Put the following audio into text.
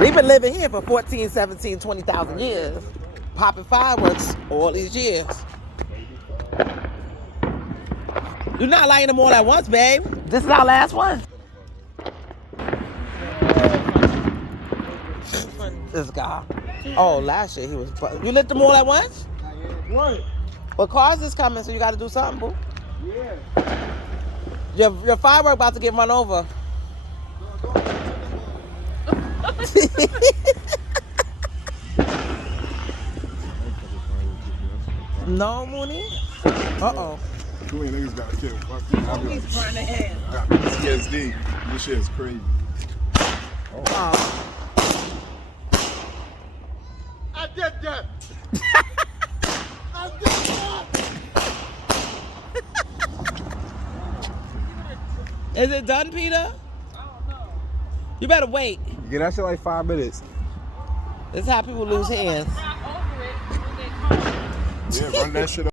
We've been living here for 14, 17, 20,000 years. Popping fireworks all these years. You're not lighting them all at once, babe. This is our last one. This guy. Oh, last year he was... You lit them all at once? What? Well, cars is coming, so you got to do something, boo. Yeah. Your firework about to get run over. No, Mooney? Uh-oh. Too many niggas got killed. Fuck you. He's trying to hand. I got PTSD. This shit is crazy. Oh. I did that. I did that. Is it done, Peter? I don't know. You better wait. Get that shit like 5 minutes. This is how people lose hands. Rock over it when they come. Yeah, run that shit up.